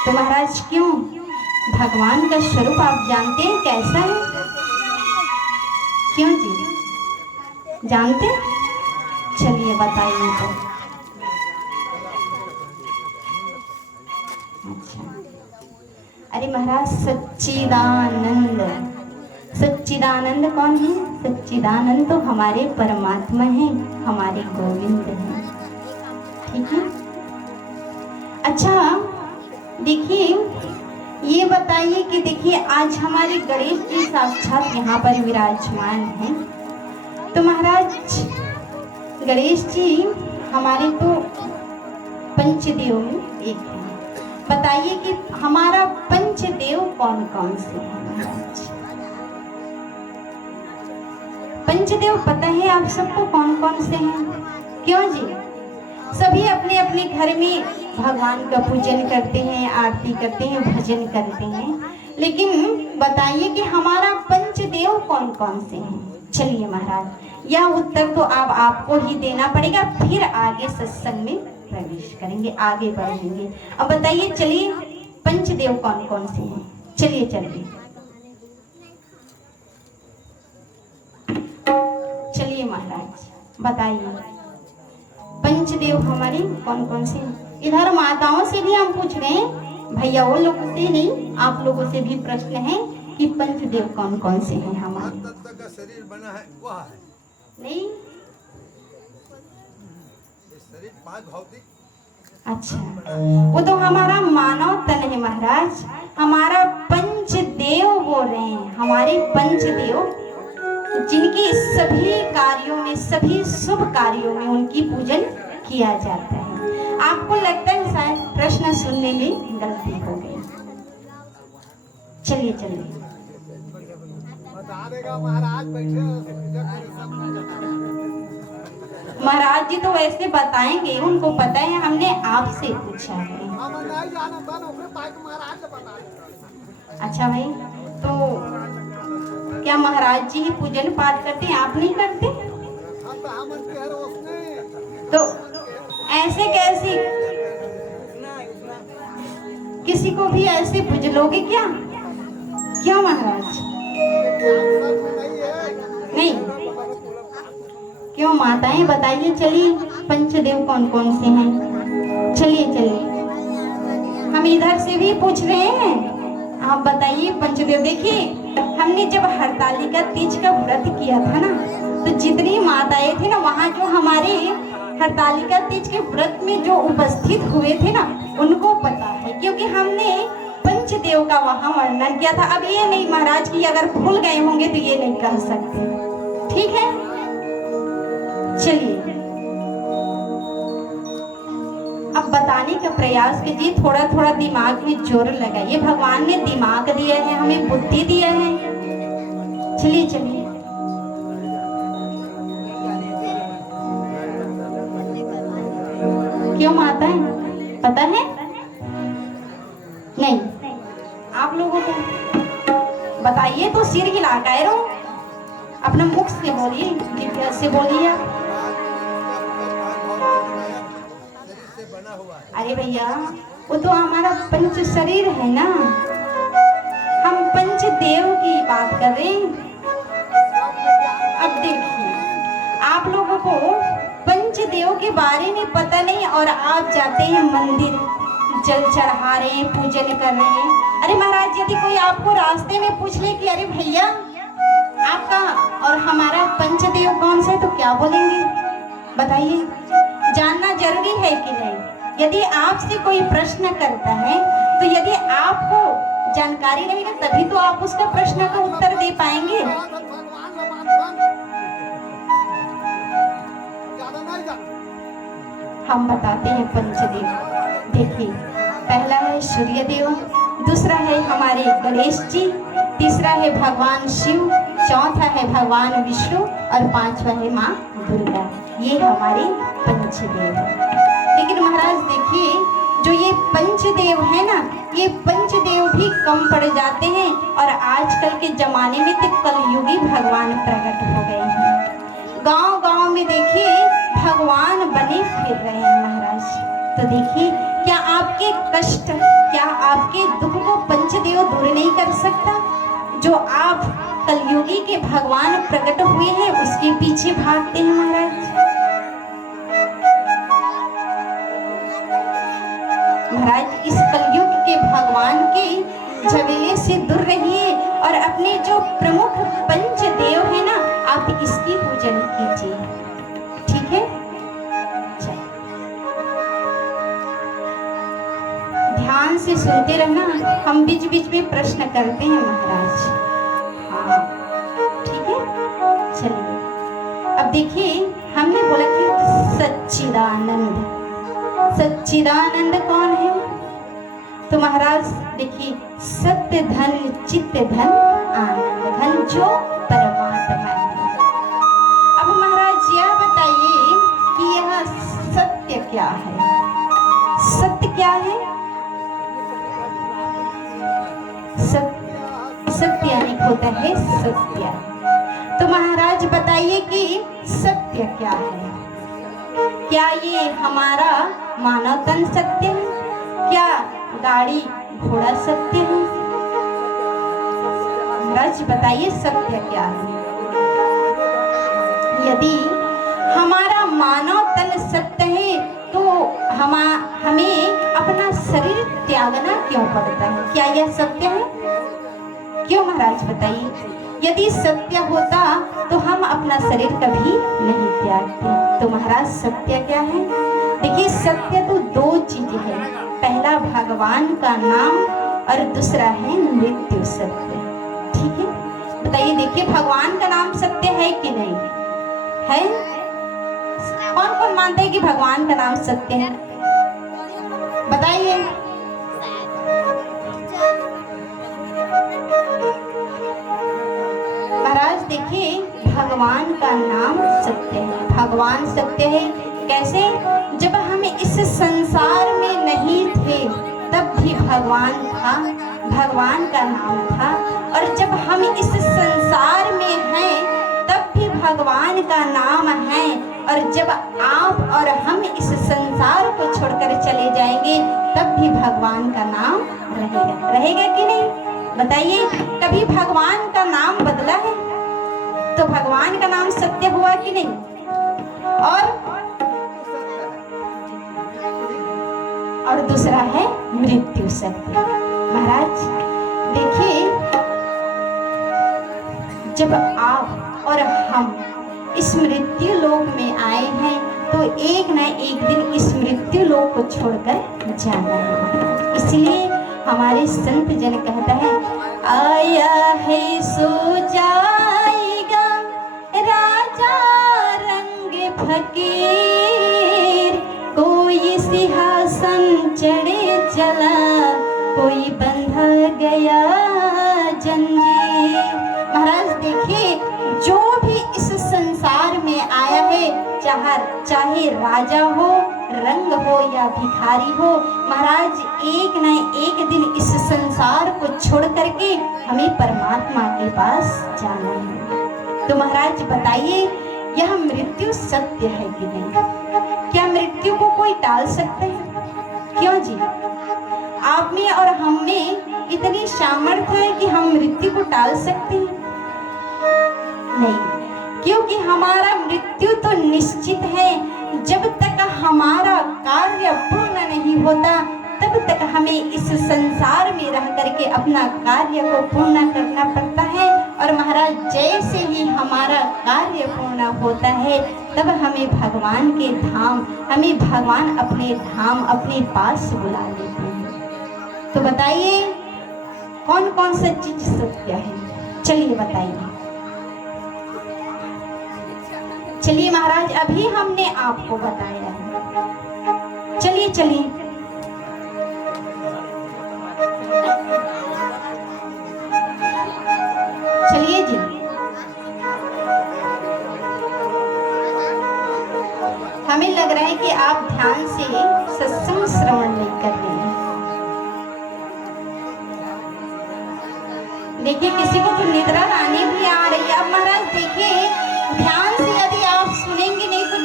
तो महाराज क्यों, भगवान का स्वरूप आप जानते हैं कैसा है? क्यों जी, जानते? चलिए बताइए तो। अच्छा, अरे महाराज सच्चिदानंद, सच्चिदानंद कौन है? सच्चिदानंद तो हमारे परमात्मा हैं, हमारे गोविंद हैं। ठीक है। अच्छा देखिए, ये बताइए कि देखिए आज हमारे गणेश जी साक्षात यहाँ पर विराजमान हैं। तो महाराज गणेश जी हमारे तो पंचदेव में एक है। बताइए कि हमारा पंचदेव कौन कौन से हैं महाराज? पंचदेव पता है आप सबको कौन कौन से हैं? क्यों जी, सभी अपने अपने घर में भगवान का पूजन करते हैं, आरती करते हैं, भजन करते हैं, लेकिन बताइए कि हमारा पंचदेव कौन कौन से हैं? चलिए महाराज यह उत्तर तो अब आपको ही देना पड़ेगा, फिर आगे सत्संग में प्रवेश करेंगे, आगे बढ़ेंगे। अब बताइए चलिए पंचदेव कौन कौन से हैं? चलिए चलिए चलिए महाराज बताइए पंचदेव हमारे कौन कौन से हैं? इधर माताओं से भी हम पूछ रहे हैं, भैया वो लोगों से नहीं, आप लोगों से भी प्रश्न है कि पंचदेव कौन कौन से हैं हमारे? तत्व का शरीर बना है वह है नहीं, शरीर पांच भौतिक। अच्छा वो तो हमारा मानव तन है महाराज, हमारा पंचदेव बोल रहे हैं, हमारे पंचदेव जिनकी सभी कार्यों में, सभी शुभ कार्यों में उनकी पूजन किया जाता है। आपको लगता है शायद प्रश्न सुनने में गलती हो गई। चलिए चलिए बता देगा महाराज, बैठे महाराज जी तो वैसे बताएंगे, उनको पता है, हमने आपसे पूछा है। अच्छा भाई, तो क्या महाराज जी ही पूजन पाठ करते हैं, आप नहीं करते? तो ऐसे कैसे किसी को भी ऐसे पूज लोगे क्या? क्यों महाराज? नहीं क्यों? माताएं बताइए, चलिए पंचदेव कौन कौन से हैं? चलिए चलिए हम इधर से भी पूछ रहे हैं, आप बताइए पंचदेव। देखिए हमने जब हरतालिका तीज का व्रत किया था ना, तो जितनी माताएं थी ना वहाँ, जो हमारे हरतालिका तीज के व्रत में जो उपस्थित हुए थे ना, उनको पता है, क्योंकि हमने पंचदेव का वहाँ वर्णन किया था। अब ये नहीं महाराज की अगर भूल गए होंगे तो ये नहीं कह सकते, ठीक है? चलिए अब बताने का प्रयास कीजिए, थोड़ा थोड़ा दिमाग में जोर लगाइए, भगवान ने दिमाग दिया है, हमें बुद्धि दिया है। चलिए चलिए क्यों माता है पता है? नहीं, आप लोगों को बताइए तो सिर हिला कर रहो, अपने मुख से बोलिए, लिप्या से बोलिए आप। अरे भैया वो तो हमारा पंच शरीर है ना, हम पंचदेव की बात कर रहे हैं। अब देखिए आप लोगों को पंचदेव के बारे में पता नहीं और आप जाते हैं मंदिर, जल चढ़ा रहे हैं, पूजन कर रहे हैं। अरे महाराज यदि कोई आपको रास्ते में पूछ ले कि अरे भैया आपका और हमारा पंचदेव कौन सा है, तो क्या बोलेंगे? बताइए, जानना जरूरी है कि नहीं? यदि आपसे कोई प्रश्न करता है तो यदि आपको जानकारी रहेगा तभी तो आप उसका प्रश्न का उत्तर दे पाएंगे। हम बताते हैं पंचदेव। देखिए पहला है सूर्य देव, दूसरा है हमारे गणेश जी, तीसरा है भगवान शिव, चौथा है भगवान विष्णु और पांचवा है माँ दुर्गा। ये हमारे पंचदेव है। लेकिन महाराज देखिए जो ये पंचदेव है ना, ये पंचदेव भी कम पड़ जाते हैं और आजकल के जमाने में तो कलयुगी भगवान प्रकट हो गए हैं। गांव गांव में देखिए भगवान बने फिर रहे हैं महाराज। तो देखिए क्या आपके कष्ट, क्या आपके दुख को पंचदेव दूर नहीं कर सकता? जो आप कलयुगी के भगवान प्रकट हुए हैं उसके पीछे भागते हैं महाराज। महाराज इस कलयुग के भगवान के झमेले से दूर रहिए और अपने जो प्रमुख पंचदेव है ना, आप इसकी पूजन कीजिए, ठीक है? ध्यान से सुनते रहना, हम बीच बीच में प्रश्न करते हैं महाराज। हाँ ठीक है, चलिए। अब देखिए, हमने बोला कि सच्चिदानंद, सच्चिदानंद कौन है? तो महाराज देखिए, सत्य धन चित्त धन आनंद घन जो परमात्मा है। अब महाराज यह बताइए कि यह सत्य क्या है? सत्य क्या है? सत्य यानी होता है सत्य। तो महाराज बताइए कि सत्य क्या है? क्या ये हमारा मानव तन सत्य है? क्या गाड़ी घोड़ा सत्य है? महाराज बताइए सत्य क्या है? यदि हमारा मानव तन सत्य है तो हमें अपना शरीर त्यागना क्यों पड़ता है? क्या यह सत्य है? क्यों महाराज बताइए? यदि सत्य होता तो हम अपना शरीर कभी नहीं त्यागते। तो महाराज सत्य क्या है? देखिए, सत्य तो दो चीज है, पहला भगवान का नाम और दूसरा है मृत्यु सत्य, ठीक है? बताइए, देखिए भगवान का नाम सत्य है कि नहीं है? कौन कौन मानते हैं कि भगवान का नाम सत्य है? बताइए। महाराज देखिए, भगवान का नाम सत्य है। भगवान सत्य है कैसे? जब हम इस संसार में नहीं थे तब भी भगवान था, भगवान का नाम था, और जब हम इस संसार में हैं तब भी भगवान का नाम है, और जब आप और हम इस संसार को छोड़कर चले जाएंगे तब भी भगवान का नाम रहेगा। रहेगा कि नहीं? बताइए, कभी भगवान का नाम बदला है? तो भगवान का नाम सत्य हुआ कि नहीं? और दूसरा है मृत्यु सत्य। महाराज देखिए, जब आप और हम इस मृत्यु लोक में आए हैं तो एक न एक दिन इस मृत्यु लोक को छोड़कर जाना है। इसलिए हमारे संत जन कहता है, आया है सो जाएगा राजा रंग फकीर, कोई सिंहासन चढ़े चला, कोई बंधा गया जंजीर। महाराज देखिए, जो भी इस संसार में आया है, चाहे राजा हो, रंग हो या भिखारी हो, महाराज एक न एक दिन इस संसार को छोड़ करके हमें परमात्मा के पास जाना है। तो महाराज बताइए, यह मृत्यु सत्य है कि नहीं? क्या मृत्यु को कोई टाल सकता है? क्यों जी? आप में और हम में इतनी सामर्थ्य है कि हम मृत्यु को टाल सकते हैं? नहीं, क्योंकि हमारा मृत्यु तो निश्चित है। जब तक हमारा कार्य पूर्ण नहीं होता तब तक हमें इस संसार में रह करके अपना कार्य को पूर्ण करना पड़ता है। और महाराज जैसे ही हमारा कार्य पूर्ण होता है तब हमें भगवान के धाम, हमें भगवान अपने धाम, अपने पास बुला लेते हैं। तो बताइए, कौन कौन सा चीज सत्य है? चलिए बताइए। चलिए महाराज, अभी हमने आपको बताया है। चलिए चलिए, चलिए जी। हमें लग रहा है कि आप ध्यान से सत्संग श्रवण नहीं कर रहे हैं। देखिए, किसी को तो निद्रा आने भी आ रही है। अब महाराज देखिए, ध्यान से यदि आप सुनेंगे नहीं तो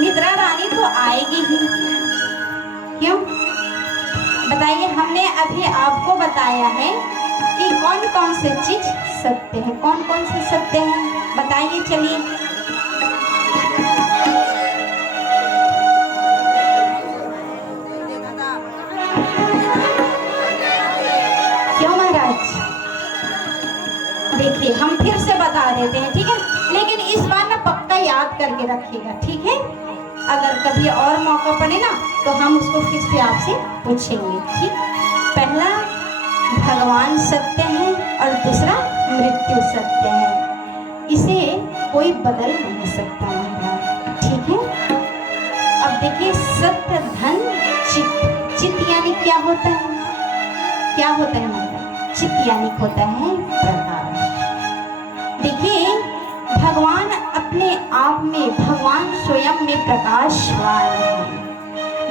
निद्रा रानी तो आएगी ही। क्यों बताइए? बताइए, हमने अभी आपको बताया है कि कौन कौन से चीज सत्य है, कौन कौन से सत्य है, बताइए चलिए। क्यों महाराज? देखिए हम फिर से बता देते हैं, ठीक है, लेकिन इस बार ना पक्का याद करके रखिएगा, ठीक है। अगर कभी और मौका पड़े ना तो हम उसको फिर से आपसे पूछेंगे, ठीक। पहला भगवान सत्य है और दूसरा मृत्यु सत्य है, इसे कोई बदल नहीं सकता महाराज, ठीक है। अब देखिए, सत्य धन चित, चित यानी क्या होता है, क्या होता है महाराज? चित यानी होता है प्रकाश। देखिए भगवान अपने आप में, भगवान स्वयं में प्रकाशवान है।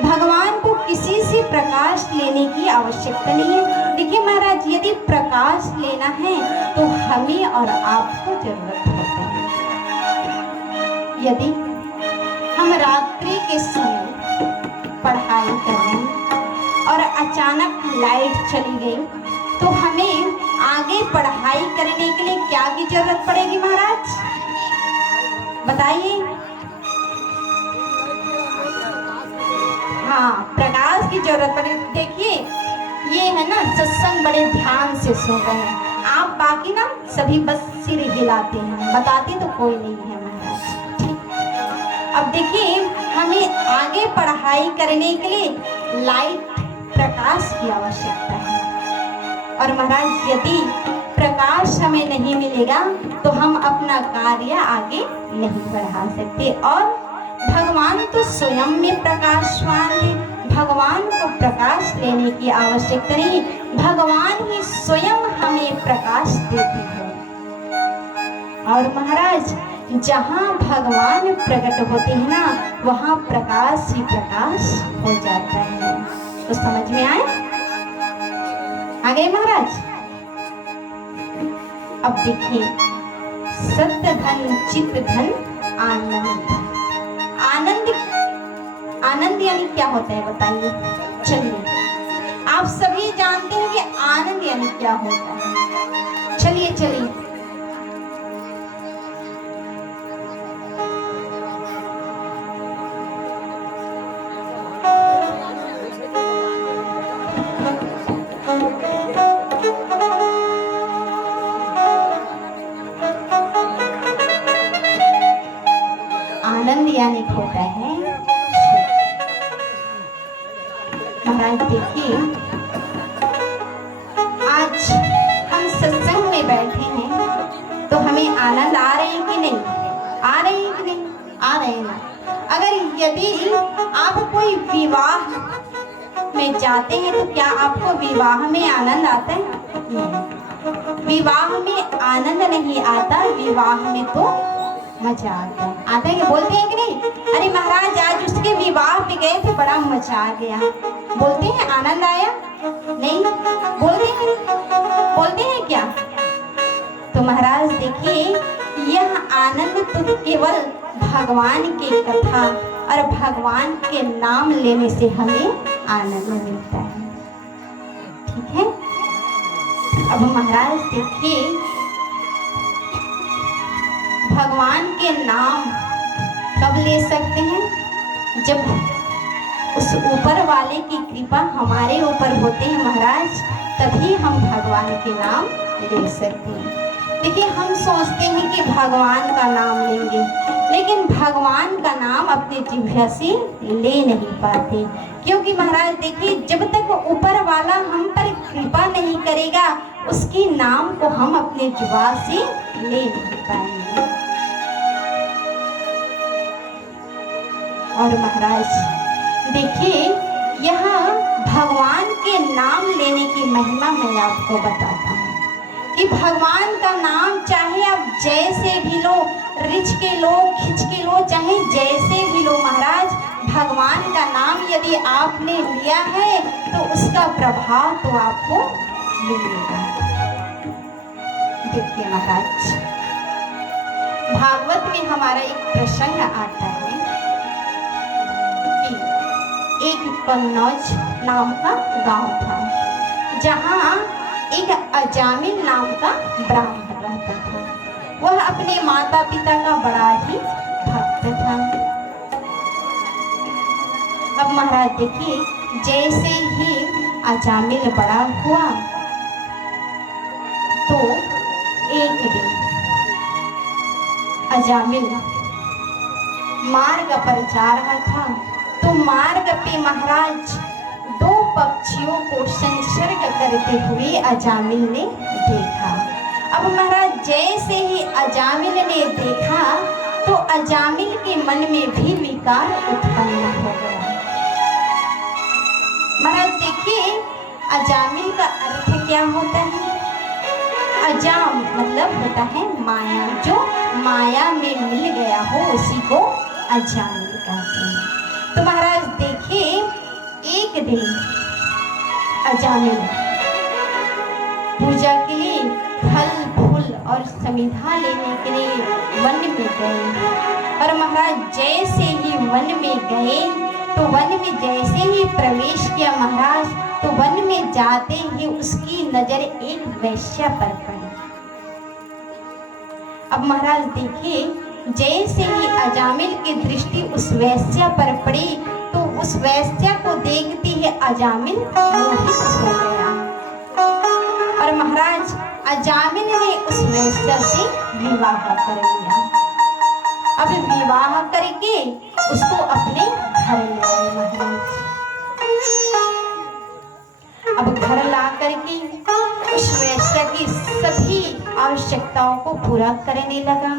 भगवान को किसी से प्रकाश लेने की आवश्यकता नहीं है। देखिए महाराज, यदि प्रकाश लेना है तो हमें और आपको जरूरत होती है। यदि हम रात्रि के समय पढ़ाई कर रहे हैं और अचानक लाइट चली गई तो हमें आगे पढ़ाई करने के लिए क्या की जरूरत पड़ेगी महाराज? बताइए। हाँ, प्रकाश की जरूरत पड़ेगी। देखिए ये है ना, सत्संग बड़े ध्यान से सुन रहे हैं आप, बाकी ना सभी बस सिर हिलाते हैं, बताते तो कोई नहीं है महाराज, ठीक। अब देखिए हमें आगे पढ़ाई करने के लिए लाइट, प्रकाश की आवश्यकता है। और महाराज यदि प्रकाश हमें नहीं मिलेगा तो हम अपना कार्य आगे नहीं बढ़ा सकते। और भगवान तो स्वयं में प्रकाशवान है, भगवान को प्रकाश लेने की आवश्यकता नहीं, भगवान ही स्वयं हमें प्रकाश देते हैं। और महाराज जहाँ भगवान प्रकट होते हैं ना, वहाँ प्रकाश ही प्रकाश हो जाता है। तो समझ में आए? आ गए महाराज? अब देखिए, सत्य धन चित्त धन आनंद। आनंद, आनंद यानी क्या होता है बताइए? चलिए, आप सभी जानते हैं कि आनंद यानी क्या होता है। चलिए चलिए, आनंद यानी होता है महाराज। देखिए आज हम सत्संग में बैठे हैं तो हमें आनंद आ रहे हैं कि नहीं? आ रहे हैं कि नहीं? आ रहे हैं ना। अगर यदि आप कोई विवाह में जाते हैं तो क्या आपको विवाह में आनंद आता है? नहीं, विवाह में आनंद नहीं आता, विवाह में तो मजा आता है। आता है कि बोलते हैं कि नहीं? अरे महाराज आज उसके विवाह पे गए थे, बड़ा मजा आ गया, बोलते हैं आनंद आया? नहीं बोलते हैं, बोलते हैं क्या? तो महाराज देखिए, यह आनंद तो केवल भगवान की कथा और भगवान के नाम लेने से हमें आनंद मिलता है, ठीक है। अब महाराज देखिए, भगवान के नाम कब ले सकते हैं? जब उस ऊपर वाले की कृपा हमारे ऊपर होते हैं महाराज, तभी हम भगवान के नाम ले सकते हैं। देखिए हम सोचते हैं कि भगवान का नाम लेंगे, लेकिन भगवान का नाम अपने जिह्वा से ले नहीं पाते, क्योंकि महाराज देखिए, जब तक ऊपर वाला हम पर कृपा नहीं करेगा, उसके नाम को हम अपने जुबान से ले नहीं पाएंगे। और महाराज देखिए, यहाँ भगवान के नाम लेने की महिमा मैं आपको बताता हूँ कि भगवान का नाम चाहे आप जैसे भी लो, रिच के लो, खिंच के लो, चाहे जैसे भी लो महाराज, भगवान का नाम यदि आपने लिया है तो उसका प्रभाव तो आपको मिलेगा। देखिए महाराज, भागवत में हमारा एक प्रसंग आता है कि एक कन्नौज नाम का गांव था, जहाँ एक अजामिल नाम का ब्राह्मण रहता था। वह अपने माता पिता का बड़ा ही भक्त था। अब महाराज देखिए, जैसे ही अजामिल बड़ा हुआ तो एक दिन अजामिल मार्ग पर जा रहा था, तो मार्ग पे महाराज दो पक्षियों को संसर्ग करते हुए अजामिल ने देखा। अब महाराज जैसे ही अजामिल ने देखा तो अजामिल के मन में भी विकार उत्पन्न हो गया। महाराज देखिए, अजामिल का अर्थ क्या होता है? अजाम मतलब होता है माया, जो माया में मिल गया हो उसी को अजामिल कहते हैं। तो महाराज देखिए, एक दिन अजामिल पूजा के लिए फल फूल और समिधा लेने के लिए वन में गए। और महाराज जैसे ही वन में गए तो वन में जैसे ही प्रवेश किया महाराज, तो वन में जाते ही उसकी नजर एक वैश्या पर पड़ी। अब महाराज देखिए, जैसे ही अजामिल की दृष्टि उस वैश्या पर पड़ी तो उस वैश्या को देखते ही अजामिल मोहित हो गया। और महाराज अजामिल ने उस वैश्या से विवाह कर लिया। अब विवाह करके उसको अपने घर ले आए महाराज। अब घर ला करके उस वैश्या की सभी आवश्यकताओं को पूरा करने लगा।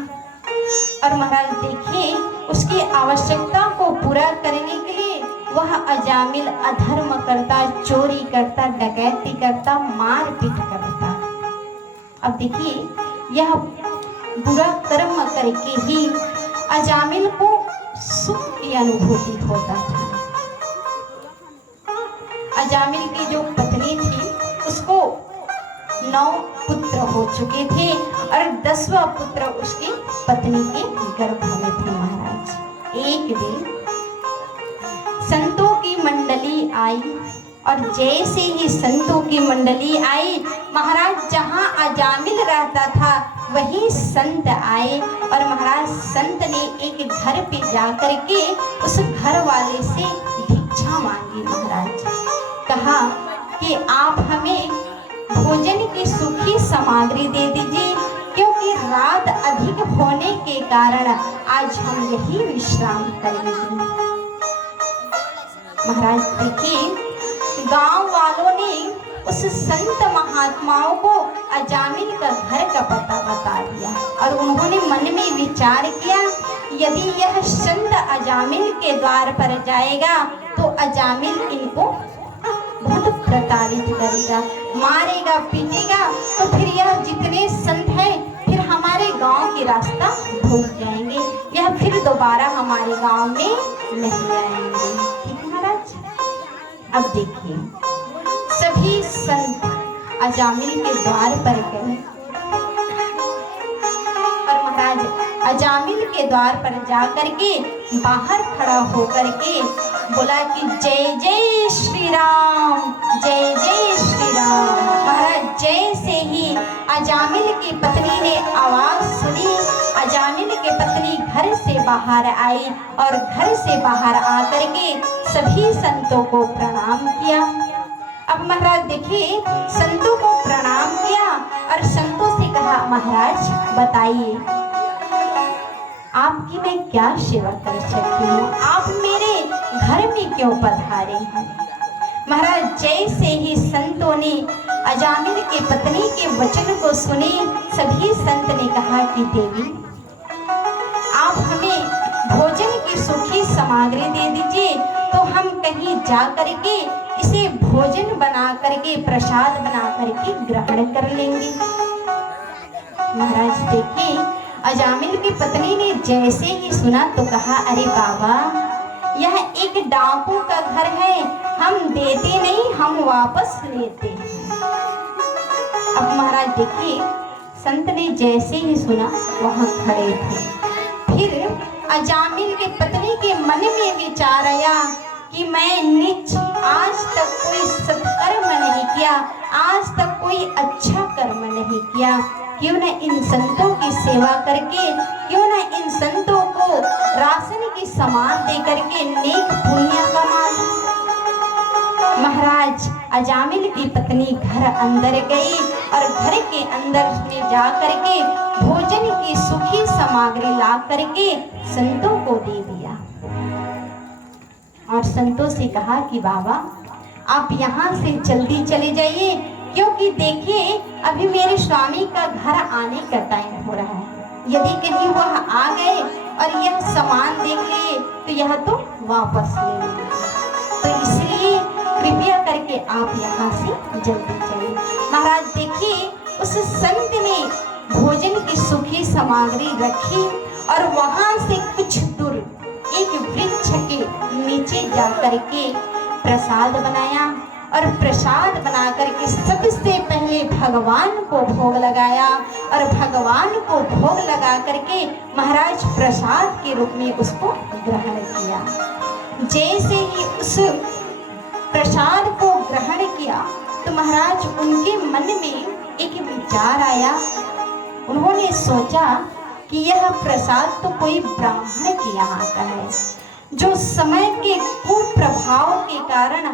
और महाराज देखिए, उसकी आवश्यकता को पूरा करने के लिए वह अजामिल अधर्म करता, चोरी करता, डकैती करता, मारपीट करता। अब देखिए, यह बुरा कर्म करके ही अजामिल को सुख की अनुभूति होता था। अजामिल की जो पत्नी थी उसको 9 पुत्र हो चुके थे और 10वां पुत्र उसकी पत्नी के गर्भ में थे महाराज। एक दिन संतों की मंडली आई और जैसे ही संतों की मंडली आई महाराज, जहाँ अजामिल रहता था वही संत आए। और महाराज संत ने एक घर पे जाकर के उस घर वाले से भिक्षा मांगी। महाराज कहा कि आप हमें भोजन की सूखी सामग्री दे दीजिए, क्योंकि रात अधिक होने के कारण आज हम यही विश्राम करेंगे। महाराज देखिए, गांव वालों ने उस संत महात्माओं को अजामिल का घर का पता बता दिया और उन्होंने मन में विचार किया, यदि यह संत अजामिल के द्वार पर जाएगा तो अजामिल इनको बहुत प्रताड़ित करेगा, मारेगा, पीटेगा। तो फिर यह जितने संत हैं फिर हमारे गांव की रास्ता भूल जाएंगे, यह फिर दोबारा हमारे गांव में नहीं आएंगे। ठीक महाराज। अब देखिए, सभी संत अजामिल के द्वार पर गए और महाराज अजामिल के द्वार पर जाकर के बाहर खड़ा होकर के बोला कि जय जय श्री राम, जय जय श्री राम। महाराज जैसे ही अजामिल की पत्नी ने आवाज सुनी, अजामिल की पत्नी घर से बाहर आई और घर से बाहर आकर के सभी संतों को प्रणाम किया। अब महाराज देखिए, संतों को प्रणाम किया और संतों से कहा, महाराज बताइए आपकी मैं क्या सेवा कर सकती हूँ, आप मेरे घर में क्यों पधारे हैं। महाराज जैसे ही संतों ने अजामिल के पत्नी के वचन को सुने, सभी संत ने कहा कि देवी आप हमें भोजन की सूखी सामग्री दे दीजिए, तो हम कहीं जा करके इसे भोजन बना करके, प्रसाद बना करके ग्रहण कर लेंगे। महाराज देखिए, अजामिल की पत्नी ने जैसे ही सुना तो कहा, अरे बाबा यह एक डाकू का घर है, हम देते नहीं, हम वापस लेते हैं। अब महाराज देखिए, संत ने जैसे ही सुना वहां खड़े थे। फिर अजामिल की पत्नी के मन में विचार आया कि मैं नीच आज तक कोई सत्कर्म नहीं किया, आज तक कोई अच्छा कर्म नहीं किया, क्यों न इन संतों की सेवा करके, क्यों न इन संतों को राशन की सामान दे करके नेक पुण्य कमा लूं। महाराज अजामिल की पत्नी घर अंदर गई और घर के अंदर में जा करके भोजन की सूखी सामग्री ला करके संतों को दे दिया और संतों से कहा कि बाबा आप यहाँ से जल्दी चले जाइए, क्योंकि देखिए अभी मेरे स्वामी का घर आने का टाइम हो रहा है। यदि कहीं वह आ गए और यह सामान देख लिए तो यह तो वापस ले लेंगे, तो इसलिए कृपया करके आप यहाँ से जल्दी चलिए। महाराज देखिए उस संत ने भोजन की सूखी सामग्री रखी और वहां से कुछ दूर एक वृक्ष के नीचे जा करके प्रसाद बनाया और प्रसाद बना करके सबसे पहले भगवान को भोग लगाया और भगवान को भोग लगा करके महाराज प्रसाद के रूप में उसको ग्रहण किया। जैसे ही उस प्रसाद को ग्रहण किया तो महाराज उनके मन में एक विचार आया। उन्होंने सोचा कि यह प्रसाद तो कोई ब्राह्मण के यहाँ का है, जो समय के कुप्रभाव के कारण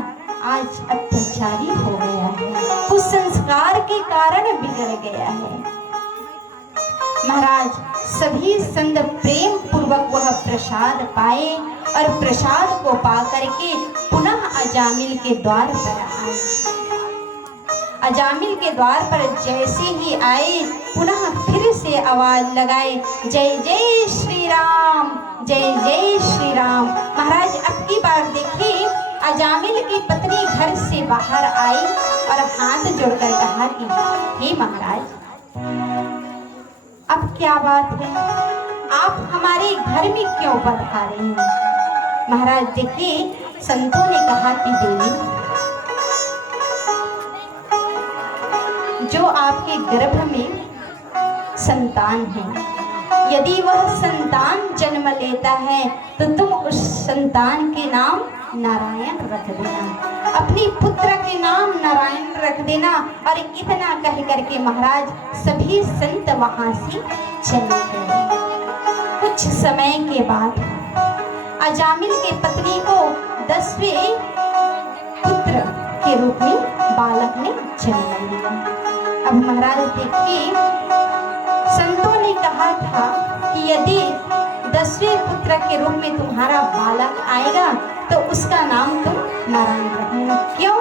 आज अत्याचारी हो गया है, कुसंस्कार के कारण बिगड़ गया है। महाराज सभी संत प्रेम पूर्वक वह प्रसाद पाए और प्रसाद को पा करके पुनः अजामिल के द्वार पर आए। अजामिल के द्वार पर जैसे ही आए पुनः फिर से आवाज लगाए, जय जय श्री राम, जय जय श्री राम। महाराज अब की बार देखिए अजामिल की पत्नी घर से बाहर आई और हाथ जोड़कर कहा कि हे महाराज अब क्या बात है, आप हमारे घर में क्यों पधारे हैं। महाराज देखिए संतों ने कहा कि देवी जो आपके गर्भ में संतान है, यदि वह संतान जन्म लेता है तो तुम उस संतान के नाम नारायण रख देना, अपनी पुत्र के नाम नारायण रख देना। और इतना कह करके महाराज सभी संत वहां से चले गए। कुछ समय के बाद अजामिल के पत्नी को 10वें पुत्र के रूप में बालक ने जन्म लिया। अब महाराज देखिए संतों ने कहा था कि यदि 10वें पुत्र के रूप में तुम्हारा बालक आएगा तो उसका नाम तुम नारायण रखना। क्यों?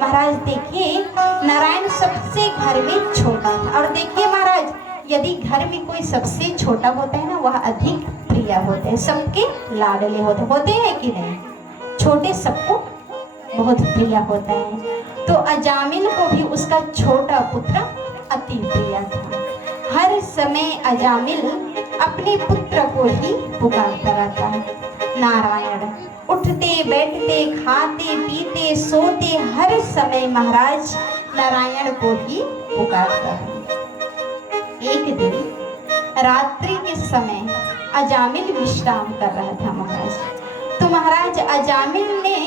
महाराज देखिए नारायण सबसे घर में छोटा था और देखिए महाराज यदि घर में कोई सबसे छोटा होता है ना वह अधिक प्रिय होते हैं, सबके लाडले होते हैं कि नहीं, छोटे सबको बहुत प्रिय होता है। तो अजामिल को भी उसका छोटा पुत्र अति प्रिय था। हर समय अजामिल अपने पुत्र को ही पुकारता रहता है, नारायण। उठते बैठते खाते पीते सोते हर समय महाराज नारायण को ही पुकारता है। एक दिन रात्रि के समय अजामिल विश्राम कर रहा था महाराज, तो महाराज अजामिल ने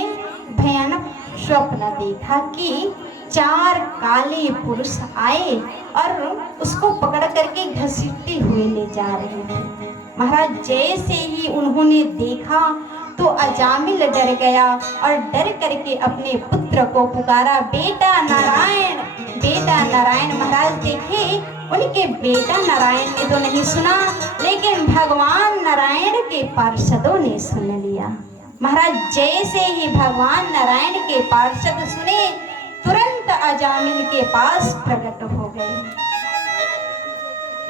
भयानक स्वप्न देखा कि 4 काले पुरुष आए और उसको पकड़ करके घसीटते हुए ले जा रहे थे। महाराज जैसे ही उन्होंने देखा तो अजामिल डर गया और डर करके अपने पुत्र को पुकारा, बेटा नारायण, बेटा नारायण। महाराज देखे उनके बेटा नारायण ने तो नहीं सुना, लेकिन भगवान नारायण के पार्षदों ने सुन लिया। महाराज जैसे ही भगवान नारायण के पार्षद सुने तुरंत अजामिल के पास प्रकट हो गए।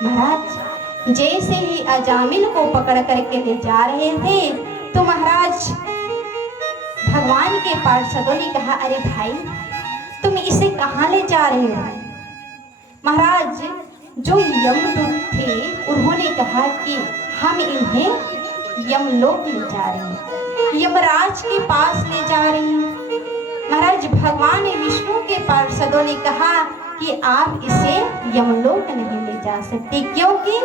महाराज जैसे ही अजामिल को पकड़ करके ले जा रहे थे तो महाराज भगवान के पार्षदों ने कहा, अरे भाई तुम इसे कहाँ ले जा रहे हो। महाराज जो यमदूत थे उन्होंने कहा कि हम इन्हें यमलोक ले जा रहे हैं, यमराज के पास ले जा रहे हैं। महाराज भगवान विष्णु के पार्षदों ने कहा कि आप इसे यमलोक नहीं ले जा सकते, क्योंकि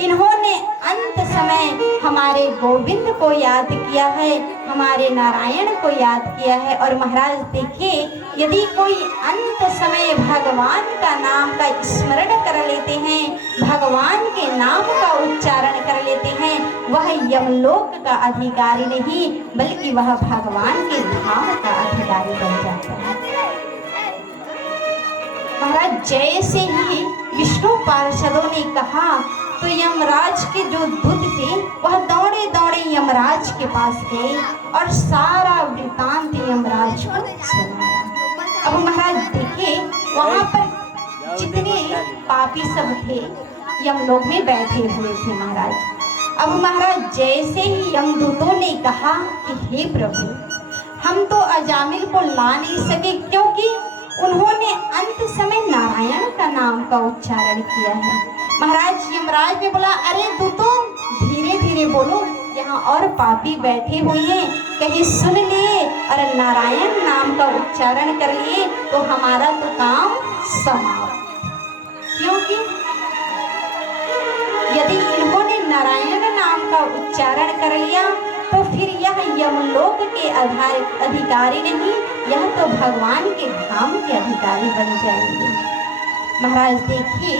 इन्होंने अंत समय हमारे गोविंद को याद किया है, हमारे नारायण को याद किया है। और महाराज देखिए, यदि कोई अंत समय भगवान का नाम का स्मरण कर लेते हैं, भगवान के नाम का उच्चारण कर लेते हैं, वह यमलोक का अधिकारी नहीं बल्कि वह भगवान के धाम का अधिकारी बन जाता है। महाराज जैसे ही विष्णु पार्षदों ने कहा तो यमराज के जो दूत थे वह दौड़े दौड़े यमराज के पास गए और सारा वृतांत यमराज को सुनाया। अब महाराज देखिए, वहां पर जितने पापी सब थे यमलोक में बैठे हुए थे महाराज। अब महाराज जैसे ही यमदूतों ने कहा कि हे प्रभु, हम तो अजामिल को ला नहीं सके क्योंकि उन्होंने अंत समय नारायण का नाम का उच्चारण किया है। महाराज यमराज ने बोला, अरे दूतों धीरे धीरे बोलो, यहाँ और पापी बैठे हुए हैं, कहीं सुन लिए और नारायण नाम का उच्चारण कर लिए तो हमारा तो काम समाप्त। क्योंकि यदि इन्होंने नारायण नाम का उच्चारण कर लिया तो फिर यह यमलोक के अधिकारी नहीं, यह तो भगवान के धाम के अधिकारी बन जाएंगे। महाराज देखिए,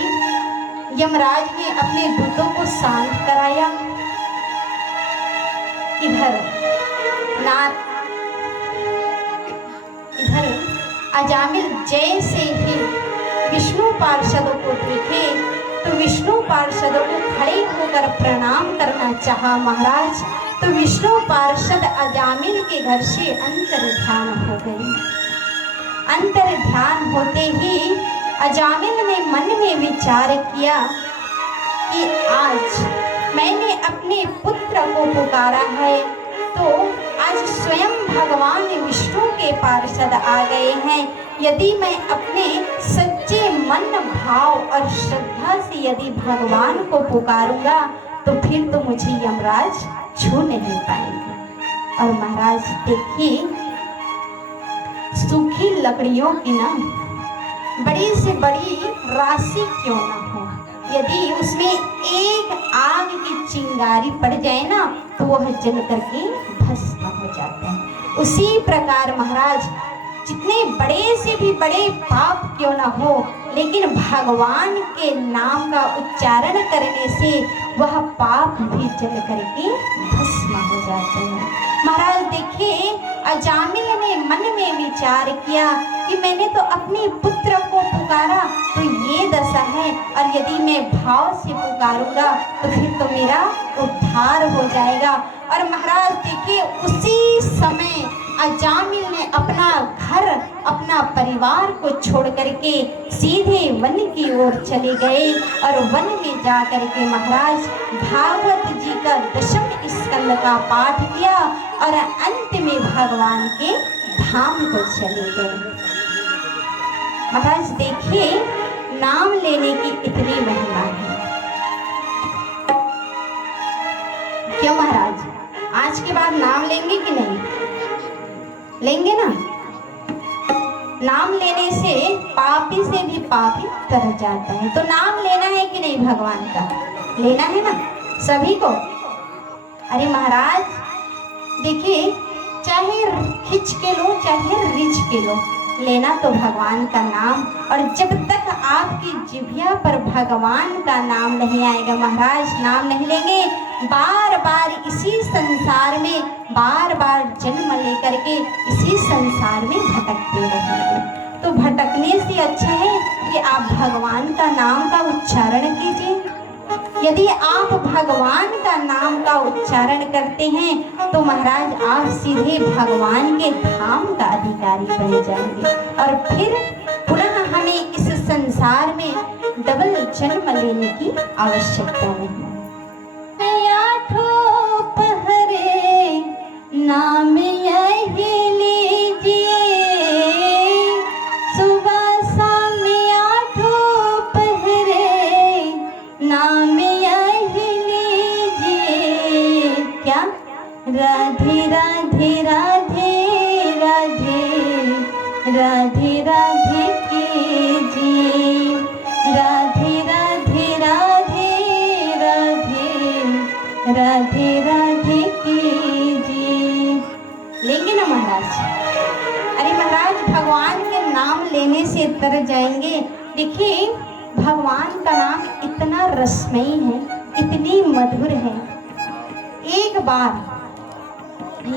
यमराज ने अपने दूतों को शांत कराया। इधर अजामिल जैसे ही विष्णु पार्षदों को देखे तो विष्णु पार्षदों को खड़े होकर प्रणाम करना चाहा महाराज, तो विष्णु पार्षद अजामिल के घर से अंतर ध्यान हो गए। अंतर ध्यान होते ही अजामिल ने मन में विचार किया कि आज मैंने अपने पुत्र को पुकारा है तो आज स्वयं भगवान विष्णु के पार्षद आ गए हैं। यदि मैं अपने सच्चे मन भाव और श्रद्धा से यदि भगवान को पुकारूंगा तो फिर तो मुझे यमराज छू नहीं पाएंगे। और महाराज देखिए, सूखी लकड़ियों की ना बड़ी से बड़ी राशि क्यों ना हो, यदि उसमें एक आग की चिंगारी पड़ जाए ना तो वह जल करके भस्म हो जाता है। उसी प्रकार महाराज जितने बड़े से भी बड़े पाप क्यों ना हो, लेकिन भगवान के नाम का उच्चारण करने से वह पाप भी जल करके भस्म हो जाते हैं। महाराज देखिए, अजामिल ने मन में विचार किया कि मैंने तो अपने पुत्र को पुकारा तो ये दशा है, और यदि मैं भाव से पुकारूंगा तो फिर तो मेरा उद्धार हो जाएगा। और महाराज देखिए, उसी समय अजामिल ने अपना घर अपना परिवार को छोड़ करके सीधे वन की ओर चले गए और वन में जा करके महाराज भागवत जी का 10वें स्कंद का पाठ किया और अंत में भगवान के धाम को चले गए। महाराज देखिए, नाम लेने की इतनी महिमा है। क्यों महाराज, आज के बाद नाम लेंगे कि नहीं लेंगे ना? नाम लेने से पापी से भी पापी तर जाता है। तो नाम लेना है कि नहीं? भगवान का लेना है ना सभी को। अरे महाराज देखिए, चाहे खिंच के लो चाहे रिझ के लो, लेना तो भगवान का नाम। और जब तक आपकी जिह्वा पर भगवान का नाम नहीं आएगा महाराज, नाम नहीं लेंगे, बार बार इसी संसार में बार बार जन्म लेकर के इसी संसार में भटकते रहेंगे। तो भटकने से अच्छा है कि आप भगवान का नाम का उच्चारण कीजिए। यदि आप भगवान का नाम का उच्चारण करते हैं तो महाराज आप सीधे भगवान के धाम का अधिकारी बन जाएंगे और फिर पुनः हमें इस संसार में डबल जन्म लेने की आवश्यकता नहीं। पहरे नाम यही लीजिए, सुबह शाम 8 पहरे नाम यही लीजिए। क्या? राधे राधे राधे राधे राधे राधे कीजिए, राधे राधे राधे राधे नाम लेने से तर जाएंगे। देखिए भगवान का नाम इतना रसमयी है, इतनी मधुर है। एक बार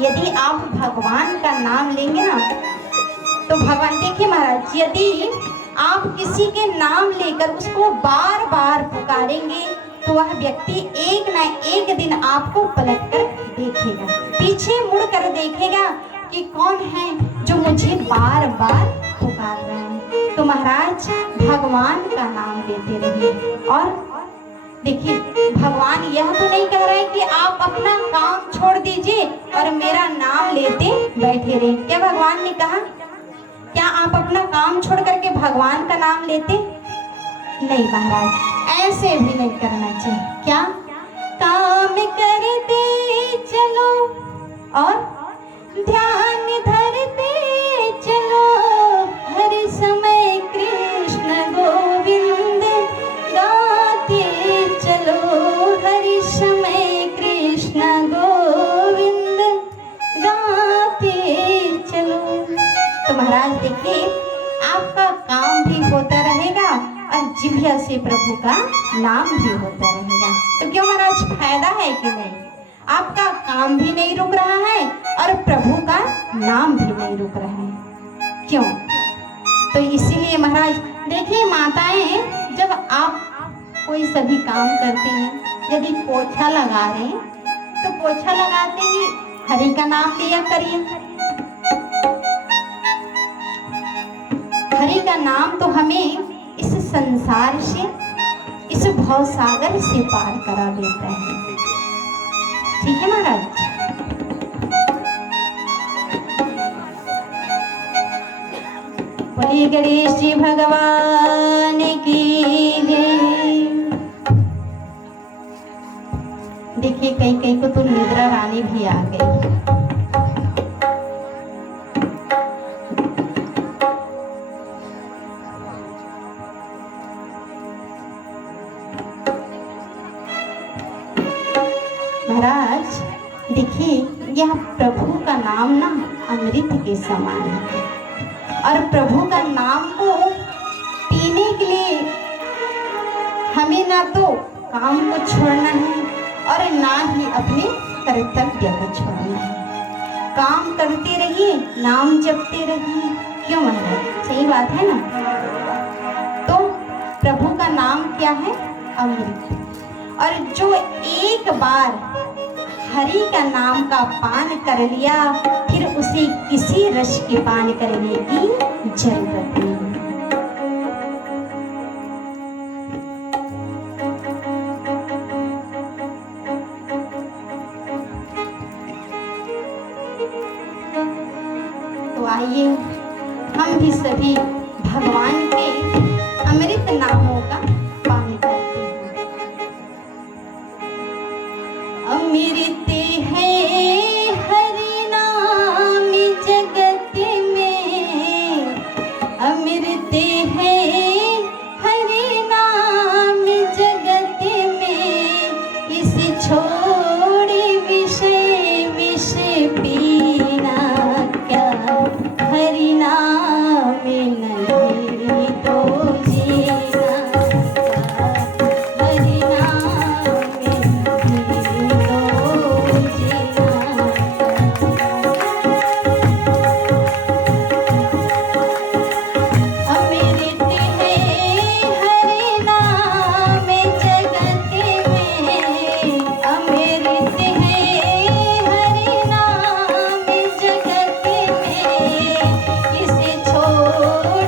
यदि आप भगवान का नाम लेंगे ना तो भगवान, देखिए महाराज, यदि आप किसी के नाम लेकर उसको बार बार पुकारेंगे तो वह व्यक्ति एक ना एक दिन आपको पलट कर देखेगा, पीछे मुड़ कर देखेगा कि कौन है जो मुझे बार बार पुकार रहा है। तो महाराज भगवान का नाम लेते रहिए। और देखिए भगवान यह तो नहीं कह रहा है कि आप अपना काम छोड़ दीजिए और मेरा नाम लेते बैठे रहे। क्या भगवान ने कहा? क्या आप अपना काम छोड़ करके भगवान का नाम लेते? नहीं महाराज, ऐसे भी नहीं करना चाहिए। क्या? काम करते चलो और ध्यान धरते चलो, हर समय कृष्ण गोविंद गाते चलो, हर समय कृष्ण गोविंद गाते चलो। तो महाराज देखिए आपका काम भी होता रहेगा और जिह्वा से प्रभु का नाम भी होता रहेगा। तो क्यों महाराज, फायदा है कि नहीं? आपका काम भी नहीं रुक रहा है और प्रभु का नाम भी नहीं रुक रहा है। क्यों? तो इसीलिए महाराज देखिए माताएं, जब आप कोई सभी काम करते हैं, यदि पोछा लगा रहे हैं तो पोछा लगाते ही हरि का नाम लिया करिए। हरि का नाम तो हमें इस संसार से, इस भव सागर से पार करा देता है। ठीक है महाराज? बोलिए गणेश जी भगवान की जय। देखिए कई कई को तो निद्रा रानी भी आ गई। महाराज देखिए यह प्रभु का नाम ना अमृत के समान है और प्रभु का नाम को पीने के लिए हमें ना तो काम को छोड़ना है और ना ही अपने कर्तव्य को छोड़ना है। काम करते रहिए, नाम जपते रहिए। क्यों महाराज? सही बात है ना? तो प्रभु का नाम क्या है? अमृत। और जो एक बार हरि का नाम का पान कर लिया फिर उसे किसी रस के पान करने की जरूरत नहीं। तो आइए हम भी सभी भगवान के अमृत नामों का पान करते हैं। अमृत है हरि नाम जगत में, अमृत है हरि नाम जगत में, इस छोड़े विषय विष पीना क्या, हरि नाम नहीं तो जीना, हरि नाम नहीं तो जीना। अमृत है हरि नाम जगत में, अमृत है हरि नाम जगत में, इसे छोड़